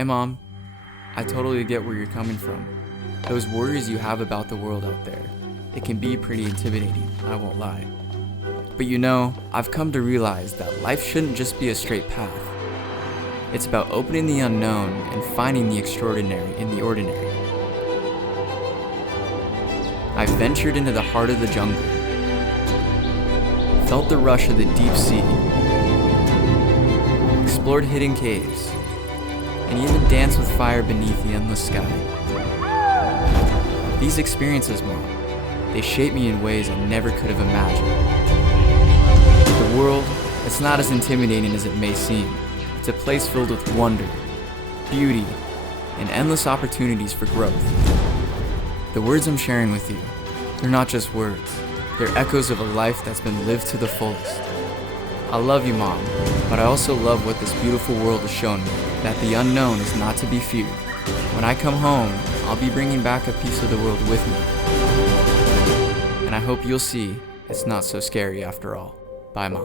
Hey Mom, I totally get where you're coming from. Those worries you have about the world out there, it can be pretty intimidating, I won't lie. But I've come to realize that life shouldn't just be a straight path. It's about opening the unknown and finding the extraordinary in the ordinary. I ventured into the heart of the jungle, felt the rush of the deep sea, explored hidden caves, and even danced with fire beneath the endless sky. These experiences, Mom, they shape me in ways I never could have imagined. The world, it's not as intimidating as it may seem. It's a place filled with wonder, beauty, and endless opportunities for growth. The words I'm sharing with you, they're not just words. They're echoes of a life that's been lived to the fullest. I love you, Mom, but I also love what this beautiful world has shown me, that the unknown is not to be feared. When I come home, I'll be bringing back a piece of the world with me. And I hope you'll see it's not so scary after all. Bye, Mom.